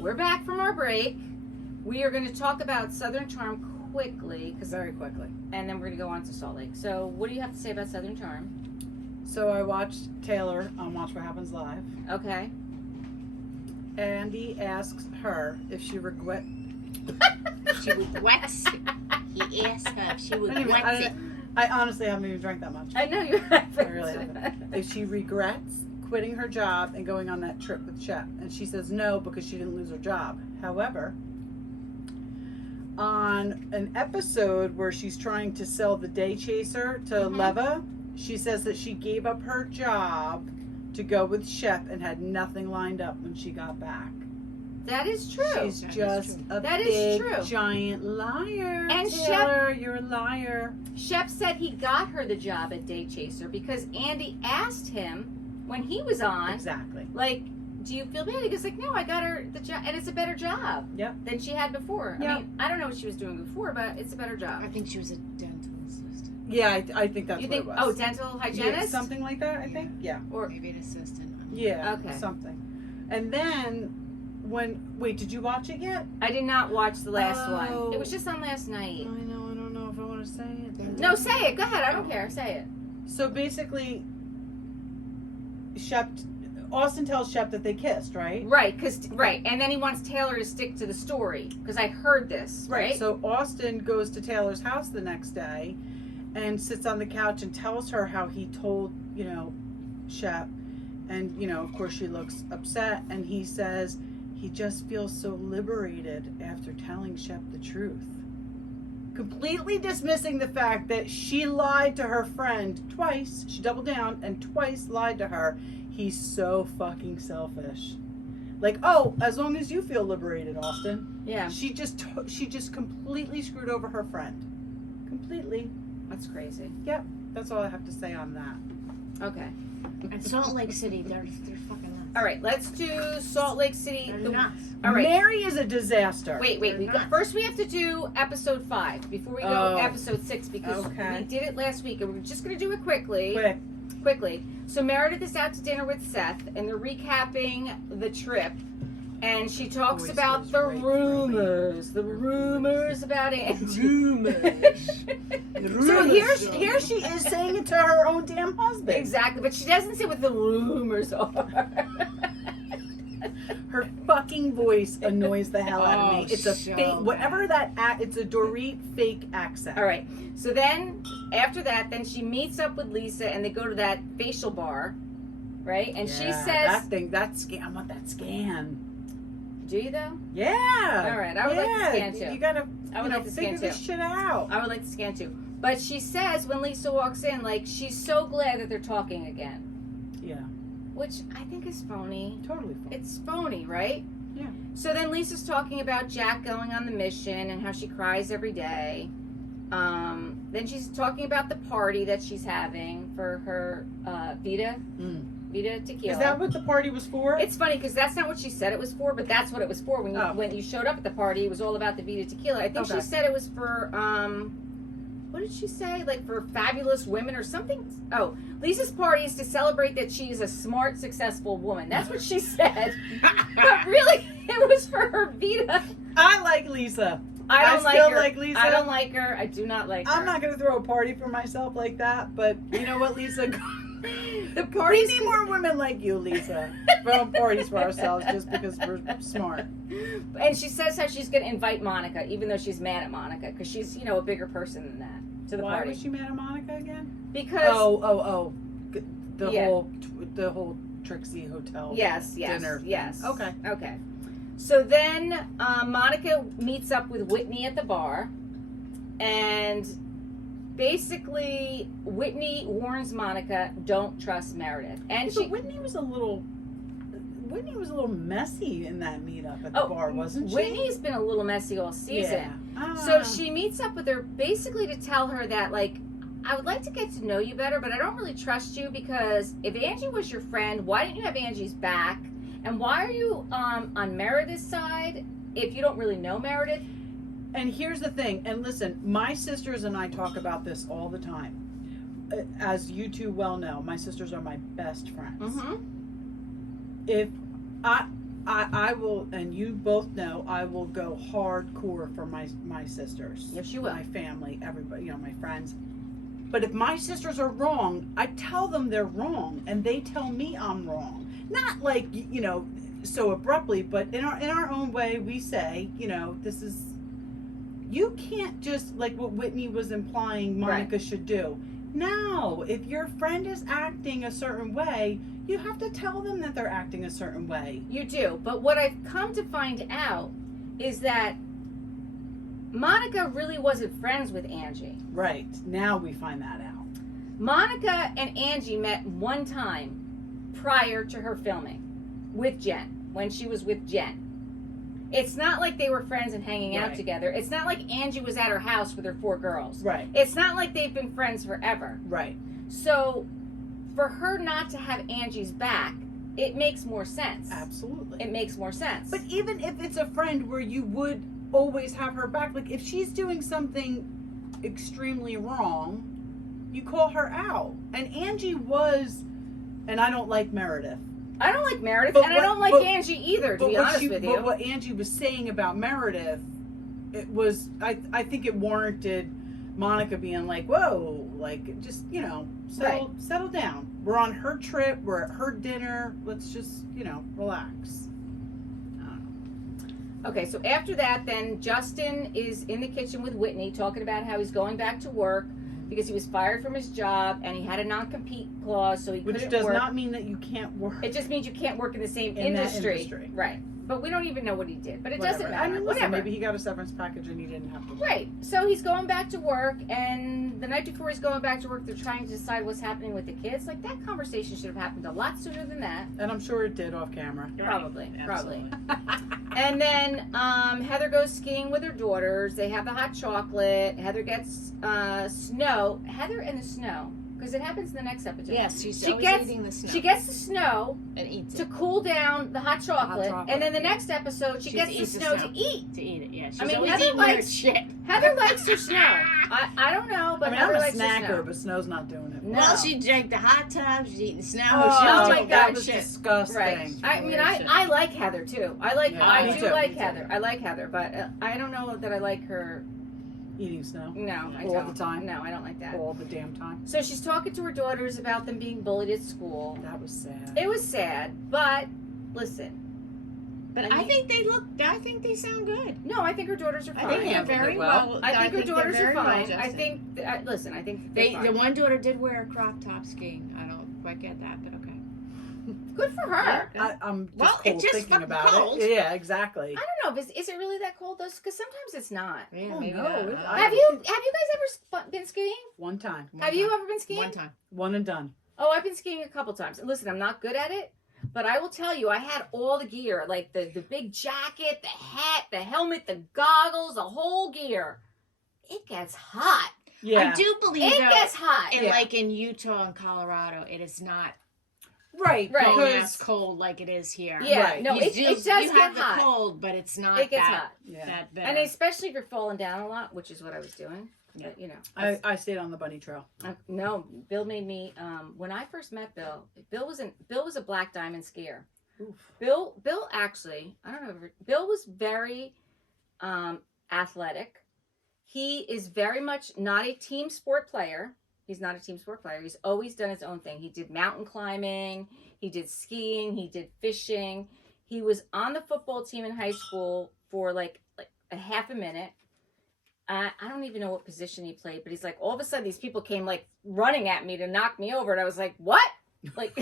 we're back from our break. We are going to talk about Southern Charm quickly. Very quickly. And then we're going to go on to Salt Lake. So what do you have to say about Southern Charm? So I watched Taylor on Watch What Happens Live. Okay. Andy asks her if she regrets. She regrets. He asked her if she regrets it. I honestly haven't even drank that much. I know you haven't. I really haven't. If she regrets quitting her job and going on that trip with Shep, and she says no because she didn't lose her job. However, on an episode where she's trying to sell the day chaser to Leva, she says that she gave up her job to go with Shep and had nothing lined up when she got back. That is true. She's just a That is big, true. giant liar. And Taylor, you're a liar. Shep said he got her the job at Day Chaser because Andy asked him when he was on, Exactly. like, do you feel bad? He goes like, no, I got her the job, and it's a better job than she had before. Yep. I mean, I don't know what she was doing before, but it's a better job. I think she was a dental assistant. Yeah, I think that's You what think? it was. Oh, dental hygienist, Yeah, something like that, I think. Yeah. or Maybe an assistant. Yeah. Okay. Something. And then wait, did you watch it yet? I did not watch the last Oh. one. It was just on last night. I know. I don't know if I want to say it. No, say it. Go ahead. I don't care. Say it. So basically, Austen tells Shep that they kissed, right? Right, and then he wants Taylor to stick to the story because I heard this. Right. So Austen goes to Taylor's house the next day and sits on the couch and tells her how he told, Shep. And, of course she looks upset. And he says he just feels so liberated after telling Shep the truth. Completely dismissing the fact that she lied to her friend twice. She doubled down and twice lied to her. He's so fucking selfish. Like, oh, as long as you feel liberated, Austen. Yeah. She just completely screwed over her friend. Completely. That's crazy. Yep. That's all I have to say on that. Okay. And Salt Lake City, they're fucking nuts. All right, let's do Salt Lake City. They're nuts. All right. Mary is a disaster. Wait. First, we have to do episode 5 before we go episode 6 because we did it last week, and we're just going to do it quickly. Quickly. So Meredith is out to dinner with Seth, and they're recapping the trip. And she talks about the rumors about Angie. So here she is saying it to her own damn husband. Exactly, but she doesn't say what the rumors are. Her fucking voice annoys the hell out of me. It's a so fake, whatever that, it's a Dorit fake accent. All right. So then, after that, then she meets up with Lisa, and they go to that facial bar, right? And she says, that scan. I want that scan. "Do you though?" Yeah. All right. I would like to scan too. You gotta, I would like to figure scan this too. shit out. I would like to scan too. But she says when Lisa walks in, like she's so glad that they're talking again. Yeah. Which I think is phony. Totally phony. It's phony, right? Yeah. So then Lisa's talking about Jack going on the mission and how she cries every day. Then she's talking about the party that she's having for her Vita tequila. Is that what the party was for? It's funny because that's not what she said it was for, but that's what it was for. When you showed up at the party, it was all about the Vita tequila. I think she said it was for what did she say? Like for fabulous women or something? Oh, Lisa's party is to celebrate that she is a smart, successful woman. That's what she said. But really, it was for her Vita. I like Lisa. I don't still her. like Lisa. I don't like her. I do not like her. I'm not going to throw a party for myself like that, but you know what, Lisa? The party's We need more women like you, Lisa. Throwing parties for ourselves just because we're smart. And she says how she's going to invite Monica, even though she's mad at Monica, because she's, a bigger person than that, to the Why party. was she mad at Monica again? Because The whole Trixie Hotel dinner. Yes. Okay. So then Monica meets up with Whitney at the bar, and basically Whitney warns Monica, don't trust Meredith. And But Whitney was a little messy in that meetup at the bar, wasn't she? Whitney's been a little messy all season. Yeah. So she meets up with her basically to tell her that, like, I would like to get to know you better, but I don't really trust you because if Angie was your friend, why didn't you have Angie's back? And why are you on Meredith's side if you don't really know Meredith? And here's the thing, and listen, my sisters and I talk about this all the time. As you two well know, my sisters are my best friends. Mm-hmm. If I will, and you both know, I will go hardcore for my sisters. Yes, you will. My family, everybody, my friends. But if my sisters are wrong, I tell them they're wrong, and they tell me I'm wrong. Not like, so abruptly, but in our own way, we say, this is, you can't just, like what Whitney was implying Monica should do. No, if your friend is acting a certain way, you have to tell them that they're acting a certain way. You do. But what I've come to find out is that Monica really wasn't friends with Angie. Right. Now we find that out. Monica and Angie met one time prior to her filming with Jen, when she was with Jen. It's not like they were friends and hanging out together. It's not like Angie was at her house with her 4 girls. Right. It's not like they've been friends forever. Right. So for her not to have Angie's back, it makes more sense. Absolutely. It makes more sense. But even if it's a friend where you would always have her back, like if she's doing something extremely wrong, you call her out. And Angie was, and I don't like Meredith. I don't like Meredith, and I don't like Angie either, to be honest with you. But what Angie was saying about Meredith, it was, I think it warranted Monica being like, whoa, like, just, settle down. We're on her trip, we're at her dinner, let's just, relax. Okay, so after that, then Justin is in the kitchen with Whitney talking about how he's going back to work because he was fired from his job and he had a non-compete clause, so he couldn't work. Which does not mean that you can't work. It just means you can't work in the same in industry. That industry. Right. But we don't even know what he did. But it Whatever. doesn't, I mean, whatever. Maybe he got a severance package and he didn't have to work. Right. So he's going back to work, and the night before he's going back to work, they're trying to decide what's happening with the kids. Like, that conversation should have happened a lot sooner than that. And I'm sure it did off camera. Probably. Right. Probably. And then Heather goes skiing with her daughters. They have the hot chocolate. Heather gets snow. Heather and the snow. Because it happens in the next episode. Yes, she gets eating the snow. She gets the snow and eats to it. cool down the hot chocolate. And then the next episode, she gets the snow to eat. To eat it, yeah. She's I mean, Heather likes shit. Heather likes her snow. I don't know, but Heather I'm a likes her snacker, snow. but Snow's not doing it. No. Well, she drank the hot tub. She's eating snow. Oh my God, that was shit. disgusting. Right. I mean, I like Heather too. I me do too. like Heather. I like Heather, but I don't know that I like her. Eating snow. No, I all don't. the time. No, I don't like that. All the damn time. So she's talking to her daughters about them being bullied at school. That was sad. It was sad, but listen. But I think they sound good. No, I think her daughters are fine. I think they're very well. I think her daughters are fine. Well, I think. Listen, I think the fine. one daughter did wear a crop top skiing. I don't quite get that, but okay. Good for her. I'm just Well, cold it's just thinking fucking about cold. it. Yeah, exactly. I don't know. Is it really that cold though? Because sometimes it's not. Yeah, Oh, maybe no, not. Have you guys ever been skiing? One time. Have you ever been skiing? One time. One and done. Oh, I've been skiing a couple times. Listen, I'm not good at it, but I will tell you, I had all the gear, like the big jacket, the hat, the helmet, the goggles, the whole gear. It gets hot. Yeah. I do believe It gets hot. like in Utah and Colorado, it is not Right. going Because as cold like it is here. Yeah, Right. no, it does you get have the hot. cold, but it's not It gets that, hot. yeah. that bad. And especially if you're falling down a lot, which is what I was doing. Yeah. But, you know. I stayed on the bunny trail. No, Bill made me, when I first met Bill was a black diamond skier. Oof. Bill actually, I don't know, Bill was very athletic. He is very much not a team sport player. He's not a team sport player. He's always done his own thing. He did mountain climbing. He did skiing. He did fishing. He was on the football team in high school for like a half a minute. I don't even know what position he played, but he's like, all of a sudden these people came like running at me to knock me over. And I was like, what? Like...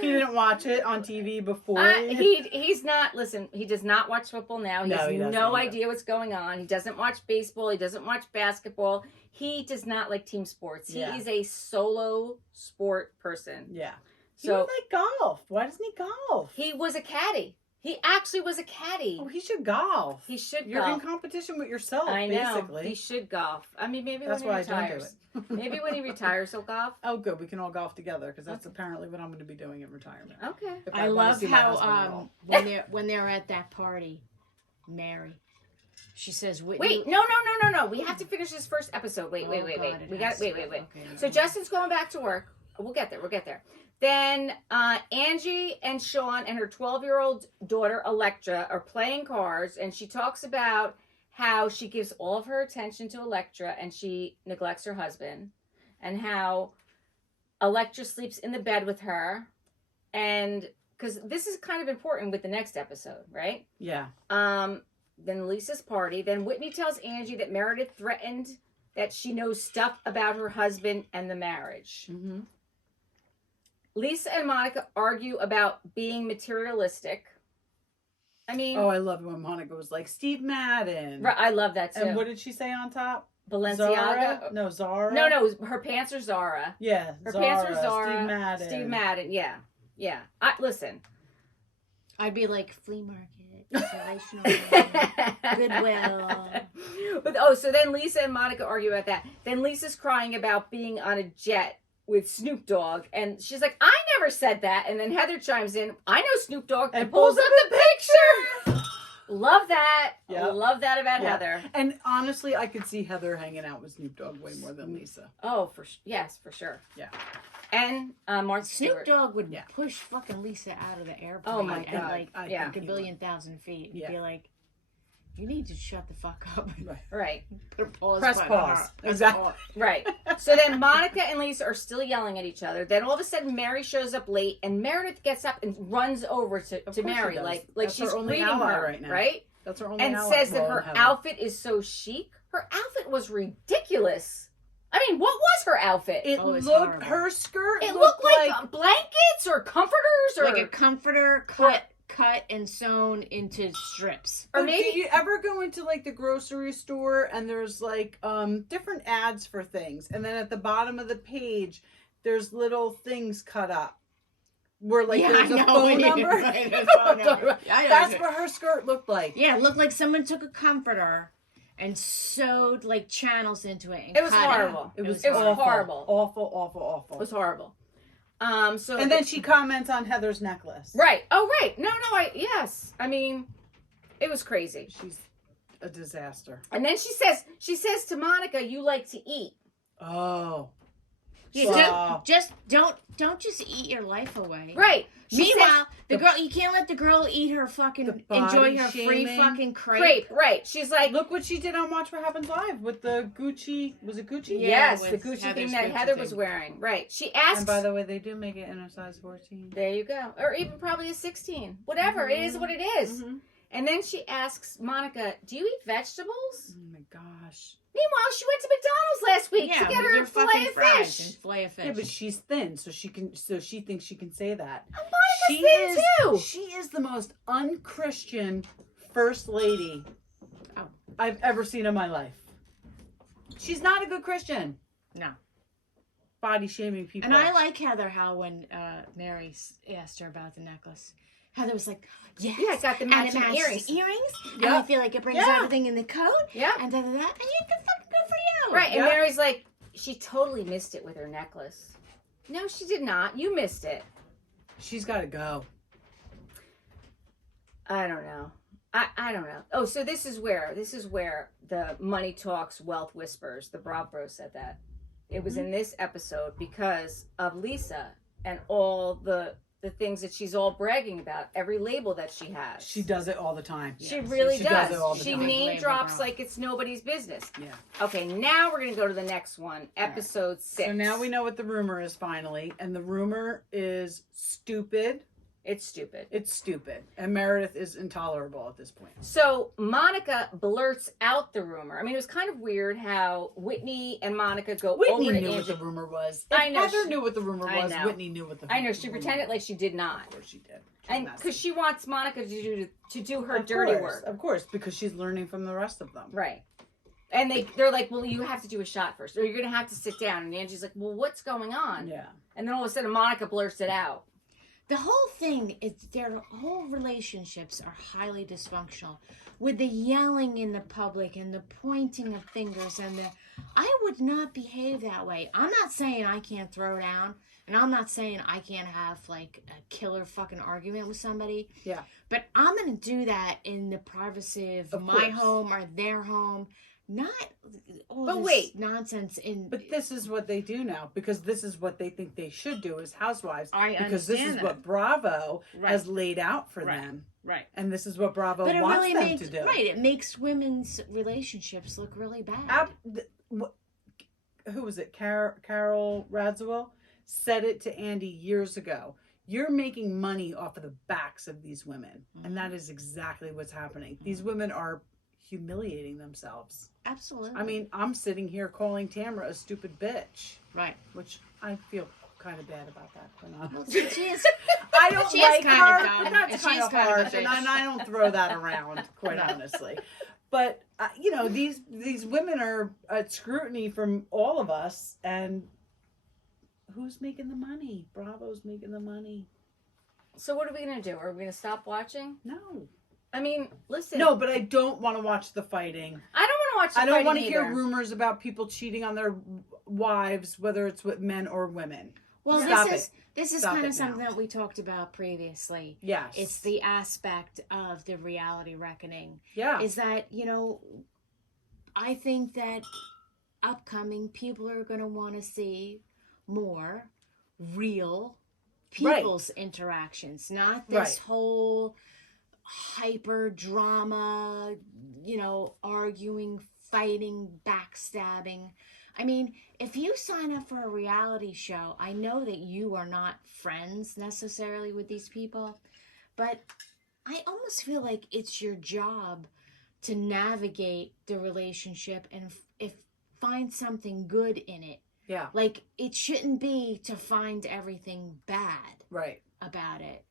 He didn't watch it on TV before. He's not. Listen, he does not watch football now. He has no idea what's going on. He doesn't watch baseball. He doesn't watch basketball. He does not like team sports. He is a solo sport person. Yeah. So he would like golf. Why doesn't he golf? he was a caddy. He actually was a caddy. Oh, he should golf. He should You're golf. in competition with yourself, I know. basically. He should golf. I mean, maybe That's when why he I don't do retires. it. Maybe when he retires, he'll golf. Oh, good. We can all golf together because that's apparently what I'm going to be doing in retirement. Okay. If I wanna love see my how husband when they're at that party, Mary, she says, Whitney. Wait, no. We have to finish this first episode. Wait. God, We got wait. Okay, So Justin's going back to work. We'll get there. Then Angie and Sean and her 12-year-old daughter, Electra, are playing cards, and she talks about how she gives all of her attention to Electra and she neglects her husband, and how Electra sleeps in the bed with her, and because this is kind of important with the next episode, right? Yeah. Then Lisa's party. Then Whitney tells Angie that Meredith threatened that she knows stuff about her husband and the marriage. Mm-hmm. Lisa and Monica argue about being materialistic. I mean... Oh, I love it when Monica was like, Steve Madden. Right, I love that, too. And what did she say on top? Balenciaga? Zara? No, Zara? No, her pants are Zara. Yeah, her pants are Zara. Steve Madden. Steve Madden, yeah. Yeah. Listen. I'd be like, flea market, relational, Goodwill. But, so then Lisa and Monica argue about that. Then Lisa's crying about being on a jet with Snoop Dogg, and she's like, I never said that. And then Heather chimes in, I know Snoop Dogg, and pulls up the picture. Love that. Yep. Love that about Heather. And honestly, I could see Heather hanging out with Snoop Dogg way more than Lisa. Oh, yes, for sure. Yeah. And Martha Snoop Stewart. Dogg would push fucking Lisa out of the airplane. Oh my at God. like Yeah. a billion thousand feet. Yeah. Be like, you need to shut the fuck up. Right. Put a pause Press button on pause. her. Exactly. Right. So then Monica and Lisa are still yelling at each other. Then all of a sudden Mary shows up late, and Meredith gets up and runs over to Mary like That's she's her only greeting ally her, right now. right? That's her only And ally. says that her Heather. outfit is so chic. Her outfit was ridiculous. I mean, what was her outfit? It Oh, it's looked, horrible. her skirt It looked like blankets or comforters or like a comforter cut and sewn into strips. or Or maybe do you ever go into like the grocery store and there's like different ads for things, and then at the bottom of the page there's little things cut up where like there's a phone number. That's what her skirt looked like. Yeah, it looked like someone took a comforter and sewed like channels into it. And it was cut horrible. It was awful. horrible. Awful. It was horrible. So And then she comments on Heather's necklace. right. Oh, right. No. Yes. I mean, it was crazy. She's a disaster. And then she says to Monica, "You like to eat." Oh. Yeah, just don't just eat your life away. Right. Meanwhile, the girl, you can't let the girl eat her fucking enjoy her free fucking crepe. Right. She's like, look what she did on Watch What Happens Live with the Gucci. Was it Gucci? yes, Yeah, the with Gucci Heather's thing that Gucci Heather thing. was wearing. Right. She asks. And by the way, they do make it in a size 14. There you go. Or even probably a 16. Whatever. It is what it is. Mm-hmm. And then she asks Monica, "Do you eat vegetables?" Oh my gosh. Meanwhile, she went to McDonald's last week to get her your a fillet fucking of fries fish. and fillet of fish. Yeah, but she's thin, so she thinks she can say that. Monica's thin too. She is the most unchristian first lady I've ever seen in my life. She's not a good Christian. No. Body shaming people. And I like Heather how when Mary asked her about the necklace, Heather was like, yes. Yeah, I got the And it matching matches earrings. the earrings. And Yep. I feel like it brings Yeah. everything in the coat. Yeah. And da-da-da. And you can fucking good for you. Right. And Yeah. Mary's like, she totally missed it with her necklace. No, she did not. You missed it. She's got to go. I don't know. I don't know. Oh, so this is where the money talks, wealth whispers. The Bravo said that. It was in this episode because of Lisa and all the things that she's all bragging about, every label that she has. She does it all the time. She really she does. does it all the She time. name Label drops girl. like it's nobody's business. Yeah. Okay, now we're going to go to the next one, episode 6. So now we know what the rumor is finally, and the rumor is stupid. It's stupid. It's stupid. And Meredith is intolerable at this point. So Monica blurts out the rumor. I mean, it was kind of weird how Whitney and Monica go Whitney over to knew what Angie. the rumor was. If I know Heather she- knew what the rumor I was. know. Whitney knew what the I know, she rumor pretended was. like she did not. Of course she did. And because she wants Monica to do her dirty work. Of course, because she's learning from the rest of them. Right. And they're like, well, you have to do a shot first. Or you're going to have to sit down. And Angie's like, well, what's going on? Yeah. And then all of a sudden, Monica blurts it out. The whole thing is their whole relationships are highly dysfunctional. With the yelling in the public and the pointing of fingers and I would not behave that way. I'm not saying I can't throw down, and I'm not saying I can't have like a killer fucking argument with somebody. Yeah. But I'm gonna do that in the privacy of Of my course. home or their home. not all But this wait. nonsense in. But this is what they do now because this is what they think they should do as housewives. understand Because this is that. what Bravo Right. has laid out for Right. them. Right. And this is what Bravo But it wants really them makes to do. right. It makes women's relationships look really bad. Who was it? Carol Radziwill said it to Andy years ago. You're making money off of the backs of these women. And that is exactly what's happening. These women are humiliating themselves. Absolutely. I mean, I'm sitting here calling Tamara a stupid bitch. Right. Which I feel kind of bad about that. Well, she is. I don't She is like kind her, of dumb, but and that's she is kind of kind of a harsh, and bitch. I don't throw that around, quite honestly. But these women are at scrutiny from all of us, and who's making the money? Bravo's making the money. So what are we gonna do? Are we gonna stop watching? No. I mean, listen. No, but I don't want to watch the fighting. I don't want to watch. The I don't want to fighting hear either. rumors about people cheating on their wives, whether it's with men or women. Well, Stop this is Stop kind it of something now. that we talked about previously. Yes. It's the aspect of the reality reckoning. Yeah. Is that, I think that upcoming people are going to want to see more real people's interactions, not this Right. whole hyper drama, arguing, fighting, backstabbing. I mean, if you sign up for a reality show, I know that you are not friends necessarily with these people, but I almost feel like it's your job to navigate the relationship and if find something good in it. Yeah. Like, it shouldn't be to find everything bad Right. about it.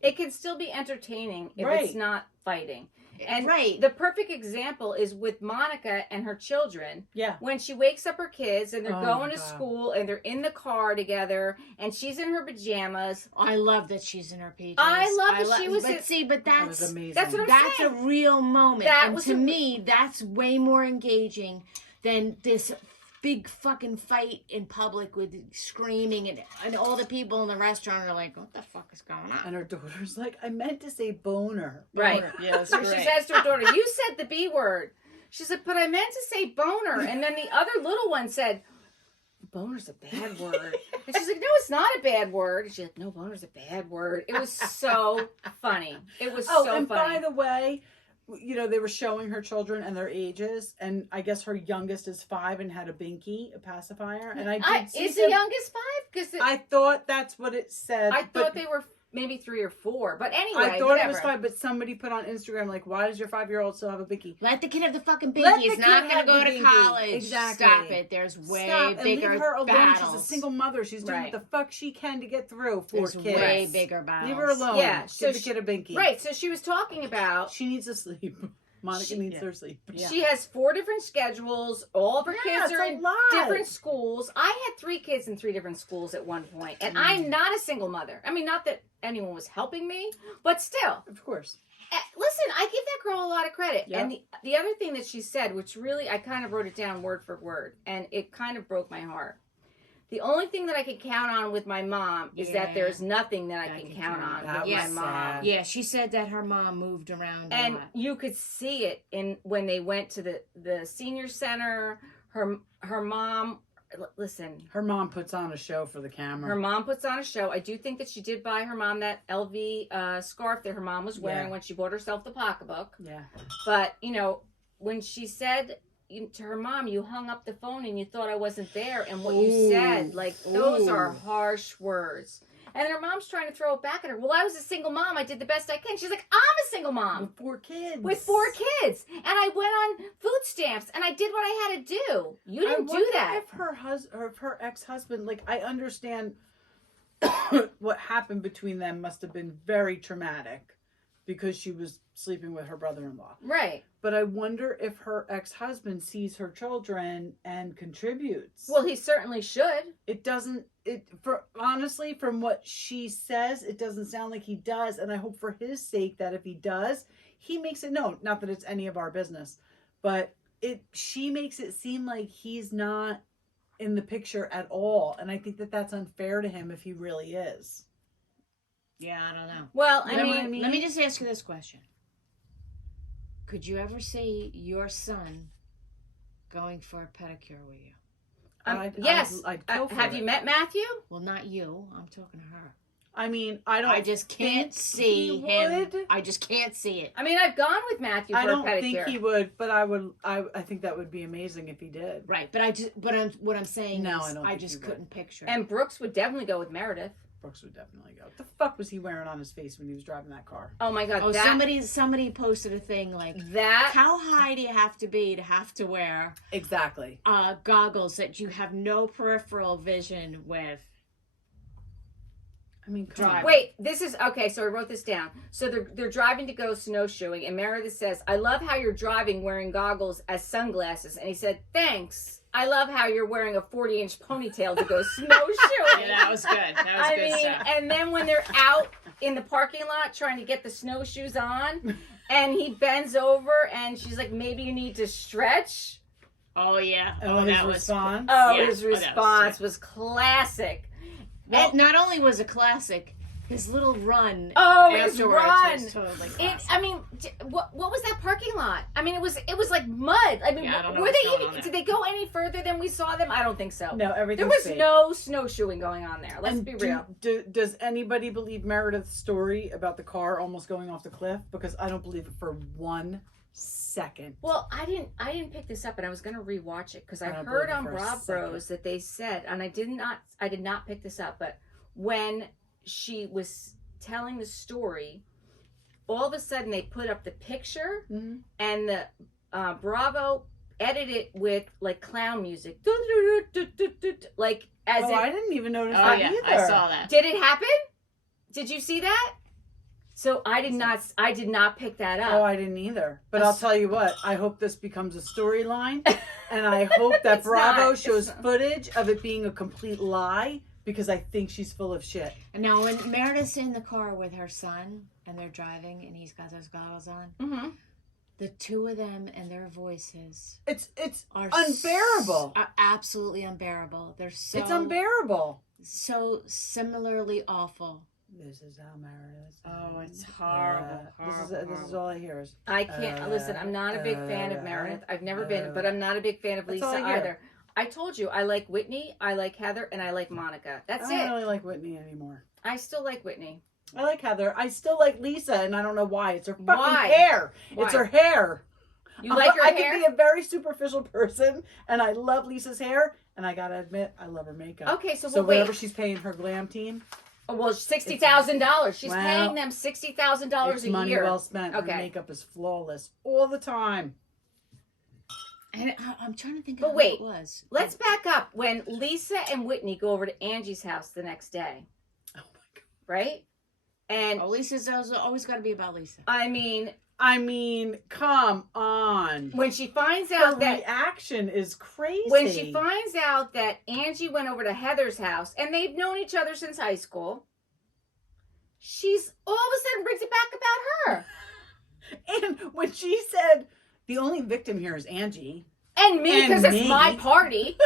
It can still be entertaining if Right. it's not fighting. And Right. the perfect example is with Monica and her children. Yeah. When she wakes up her kids and they're Oh, going my to God. school and they're in the car together and she's in her pajamas. I love that she's in her PJs. I love that she was But in- see, but That was that's amazing. That's what I'm that's saying. a real moment. That And was to a- me, that's way more engaging than this big fucking fight in public with screaming and all the people in the restaurant are like, what the fuck is going on? And her daughter's like, I meant to say boner. Right. Yes, So she says to her daughter, you said the B word. She said, but I meant to say boner. And then the other little one said, boner's a bad word. And she's like, no, it's not a bad word. And she's like, no, boner's a bad word. It was so funny. It was so and funny. by the way, they were showing her children and their ages, and I guess her youngest is 5 and had a binky, a pacifier. And I did see is the youngest 5? Because I thought that's what it said. I thought they were maybe 3 or 4. But anyway, I thought whatever. it was 5, but somebody put on Instagram, like, why does your 5-year-old still have a binky? Let the kid have the fucking Let binky. the He's not kid going to have go the to binky. college. Exactly. Stop it. There's way Stop and bigger leave her alone. battles. She's a single mother. She's doing Right. what the fuck she can to get through 4 There's kids. way bigger battles. Leave her alone. Yeah, so Give the she- kid a binky. Right, so she was talking about She needs to sleep. Monica needs her sleep. Yeah. she has 4 different schedules. All of her kids it's are a in lot. different schools. I had 3 kids in 3 different schools at one point, and I'm not a single mother. I mean, not that anyone was helping me, but still. Of course. Listen, I give that girl a lot of credit. Yep. And the other thing that she said, which really, I kind of wrote it down word for word, and it kind of broke my heart. The only thing that I can count on with my mom is that there's nothing that I can count on That with my was mom. sad. Yeah, she said that her mom moved around a And lot. you could see it in when they went to the senior center. Her mom, listen, Her mom puts on a show for the camera. her mom puts on a show. I do think that she did buy her mom that LV scarf that her mom was wearing when she bought herself the pocketbook. Yeah. But, when she said to her mom, you hung up the phone and you thought I wasn't there, and what you said, like, those are harsh words. And her mom's trying to throw it back at her. Well, I was a single mom. I did the best I can. She's like, I'm a single mom. With 4 kids. With 4 kids. And I went on food stamps and I did what I had to do. You didn't do that. If her ex-husband, like, I understand what happened between them must have been very traumatic because she was sleeping with her brother-in-law. Right. But I wonder if her ex-husband sees her children and contributes. Well, he certainly should. Honestly, from what she says, it doesn't sound like he does. And I hope for his sake that if he does, he makes it known. Not that it's any of our business, but she makes it seem like he's not in the picture at all. And I think that that's unfair to him if he really is. Yeah, I don't know. Well, You know what I mean? Let me just ask you this question. Could you ever see your son going for a pedicure with you. Yes. I'd go for have it. you met Matthew? Well, not you. I'm talking to her. I mean, I don't. I just can't think see he him. would. I just can't see it. I mean, I've gone with Matthew for I don't a pedicure. think he would, but I would. I think that would be amazing if he did. Right, but what I'm saying No, is I don't I think just he would. couldn't picture. And Brooks would definitely go with Meredith. Brooks would definitely go. What the fuck was he wearing on his face when he was driving that car? Oh my God! Oh, that, somebody posted a thing like that. how high do you have to wear Exactly. goggles that you have no peripheral vision with? I mean, come Drive. on. Wait, this is okay. So I wrote this down. So they're driving to go snowshoeing, and Meredith says, "I love how you're driving wearing goggles as sunglasses." And he said, "Thanks. I love how you're wearing a 40-inch ponytail to go snowshoeing." Yeah, that was good. That was good stuff. And then when they're out in the parking lot trying to get the snowshoes on, and he bends over, and she's like, "Maybe you need to stretch." Oh yeah. And Oh, his that was. response. Oh, Yeah. his Oh, that was response was classic. Well, And- not only was it classic, his little run. Oh, his afterwards run! was totally It, classic. I mean, what was that parking lot? I mean, it was like mud. I mean, Yeah, I don't know were what's they going even? on there. Did they go any further than we saw them? I don't think so. No, There everything's was fake. no snowshoeing going on there. Let's And be real. Does anybody believe Meredith's story about the car almost going off the cliff? Because I don't believe it for 1 second. Well, I didn't pick this up, and I was going to rewatch it because I I don't heard believe it on for a Rob second. Bros that they said, and I did not pick this up, but when she was telling the story, all of a sudden they put up the picture, Mm-hmm. and the Bravo edited it with like clown music, like as Oh, it. I didn't even notice Oh that yeah, either. I saw that. Did it happen? Did you see that? So I did not pick that up. Oh, I didn't either. But I'll tell you what, I hope this becomes a storyline. And I hope that It's Bravo not. shows It's not. footage of it being a complete lie, because I think she's full of shit. And now when Meredith's in the car with her son and they're driving and he's got those goggles on, Mm-hmm. the two of them and their voices It's are unbearable. Are absolutely unbearable. They're so It's unbearable. so similarly awful. This is how Meredith. Oh, it's horrible. This is all I hear is. I can't listen. I'm not a big fan of Meredith. I've never been, but I'm not a big fan of That's Lisa all I hear. either. I told you I like Whitney, I like Heather, and I like Monica. That's I don't it. really like Whitney anymore. I still like Whitney. I like Heather. I still like Lisa, and I don't know why. It's her fucking Why? hair. Why? It's her hair. You like her I hair? can be a very superficial person, and I love Lisa's hair, and I gotta admit, I love her makeup. Okay, so So wait. whatever she's paying her glam team, Oh, well, $60,000. She's Well, paying them $60,000 it's a money year. well spent. Her Okay. makeup is flawless all the time. And I'm trying to think But of wait, who it was. Let's back up. When Lisa and Whitney go over to Angie's house the next day, Oh my god. right? And Oh, Lisa's always got to be about Lisa. I mean, Come on. when she finds Her out that reaction is crazy. when she finds out that Angie went over to Heather's house and they've known each other since high school, she's all of a sudden brings it back about her. And when she said, the only victim here is Angie. And me, And because it's me. my party.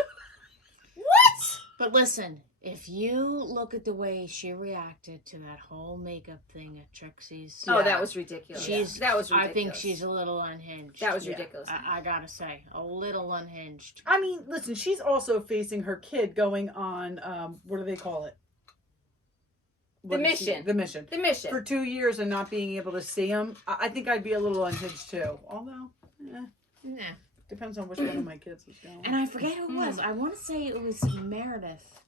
What? But listen, if you look at the way she reacted to that whole makeup thing at Trixie's, Oh, Yeah. that was ridiculous. that was ridiculous. I think she's a little unhinged. That was Yeah. ridiculous. I gotta say, a little unhinged. I mean, listen, she's also facing her kid going on, what do they call it? The What is she- mission. The mission. The mission. For 2 years and not being able to see him. I think I'd be a little unhinged too. Although, Nah. depends on which one of my kids is going. And I forget who it was. I want to say it was Meredith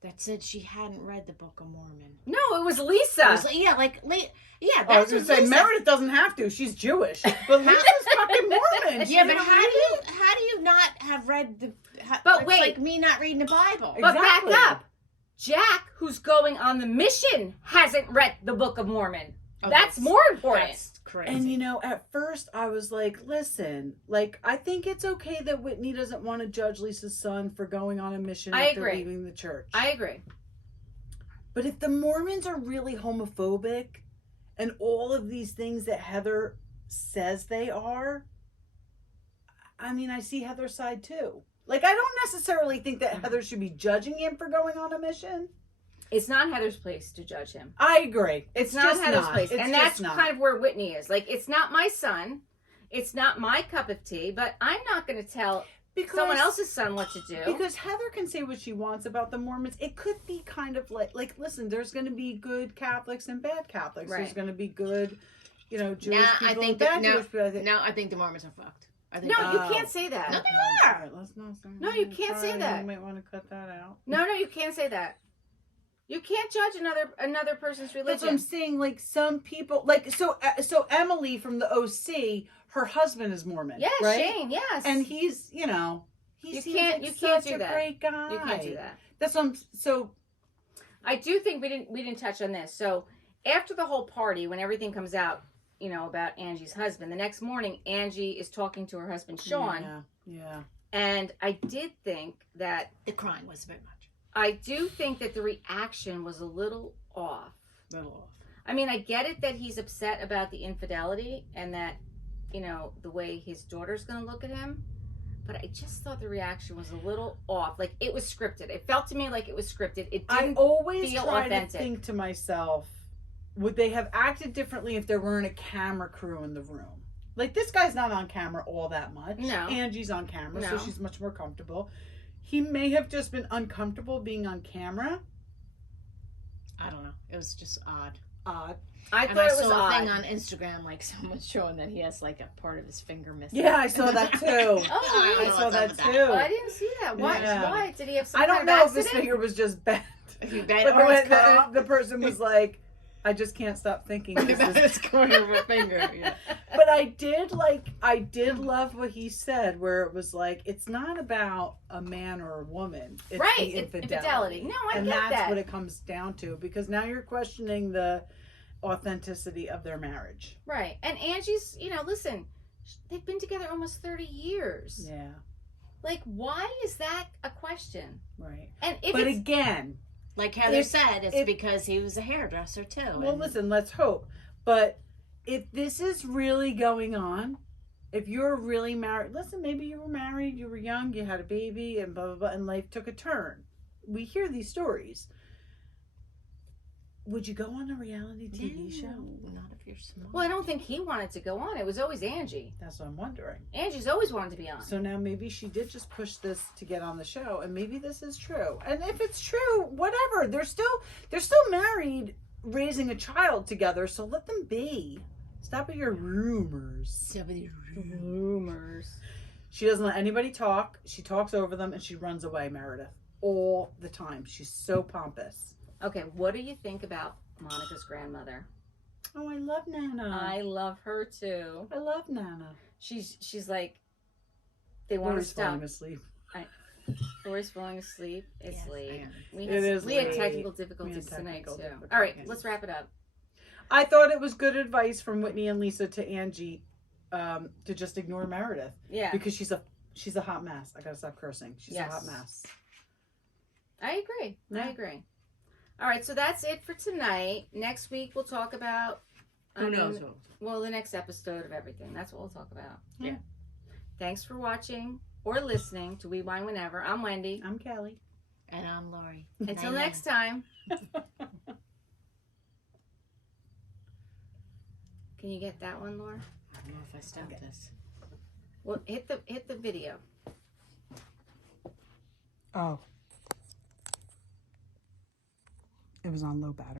that said she hadn't read the Book of Mormon. No, it was Lisa. It was like, yeah, I was that's going what to say, Lisa- Meredith doesn't have to. She's Jewish. But Lisa's fucking Mormon. She Yeah, but didn't how read do you not have read the? But it's wait. like me not reading the Bible. But Exactly. back up. Jack, who's going on the mission, hasn't read the Book of Mormon. Oh, that's more important. That's crazy. And you know, at first I was like, listen, like, I think it's okay that Whitney doesn't want to judge Lisa's son for going on a mission I after agree. leaving the church. I agree. But if the Mormons are really homophobic and all of these things that Heather says they are, I mean, I see Heather's side too. Like, I don't necessarily think that Heather should be judging him for going on a mission. It's not Heather's place to judge him. I agree. It's not just Heather's not. place. It's And that's just not. kind of where Whitney is. Like, it's not my son. It's not my cup of tea, but I'm not going to tell someone else's son what to do. Because Heather can say what she wants about the Mormons. It could be kind of like listen, there's going to be good Catholics and bad Catholics. Right. There's going to be good, Jewish people and bad Jewish people. No, I think the Mormons are fucked. No, you can't say that. No, they are. Right, let's not say no, you can't say that. You might want to cut that out. No, you can't say that. You can't judge another person's religion. That's what I'm saying. Like some people, so Emily from the OC, her husband is Mormon. Yes, right? Shane. Yes, and he's he you seems can't like you can't such do a that. great guy. You can't do that. That's what I'm so. I do think we didn't touch on this. So after the whole party, when everything comes out, about Angie's husband, the next morning Angie is talking to her husband Sean. Yeah. And I did think that the crying was very much. I do think that the reaction was a little off. I mean, I get it that he's upset about the infidelity and that, the way his daughter's going to look at him. But I just thought the reaction was a little off. Like, it was scripted. It felt to me like it was scripted. It didn't always feel try authentic. To think to myself, would they have acted differently if there weren't a camera crew in the room? Like, this guy's not on camera all that much. No. Angie's on camera, so she's much more comfortable. He may have just been uncomfortable being on camera. I don't know. It was just odd. I thought it was saw odd. a thing on Instagram, like someone showing that he has like a part of his finger missing. Yeah, I saw that too. I saw that too. Oh, I didn't see that. Why? Yeah. Why? Did he have some I don't kind know of if his finger was just bent. But the person was like, I just can't stop thinking about his corner of a finger. Yeah. But I did love what he said, where it was like, it's not about a man or a woman. It's the infidelity. No, I and get that's that. what it comes down to, because now you're questioning the authenticity of their marriage. Right. And Angie's, listen, they've been together almost 30 years. Yeah. Like, why is that a question? Right. And again, like Heather said, it's because he was a hairdresser too. Well, listen, let's hope. But if this is really going on, if you're really married, listen, maybe you were married, you were young, you had a baby, and blah, blah, blah, and life took a turn. We hear these stories. Would you go on a reality TV show? Not if you're small. Well, I don't think he wanted to go on. It was always Angie. That's what I'm wondering. Angie's always wanted to be on. So now maybe she did just push this to get on the show, and maybe this is true. And if it's true, whatever. They're still married, raising a child together. So let them be. Stop with your rumors. Rumors. She doesn't let anybody talk. She talks over them, and she runs away, Meredith, all the time. She's so pompous. Okay, what do you think about Monica's grandmother? Oh, I love Nana. I love her too. I love Nana. She's like, they want to stop. Falling asleep. Lori's falling asleep. It's late. We had technical difficulties tonight too. All right, let's wrap it up. I thought it was good advice from Whitney and Lisa to Angie to just ignore Meredith. Yeah. Because she's a hot mess. I gotta stop cursing. She's a hot mess. I agree. Yeah. I agree. All right, so that's it for tonight. Next week we'll talk about Who knows? Well, the next episode of everything. That's what we'll talk about. Yeah. Thanks for watching or listening to We Wine Whenever. I'm Wendy. I'm Kelly. And I'm Lori. Until next time. Can you get that one, Laura? I don't know if I stop this. Well, hit the video. Oh. It was on low battery.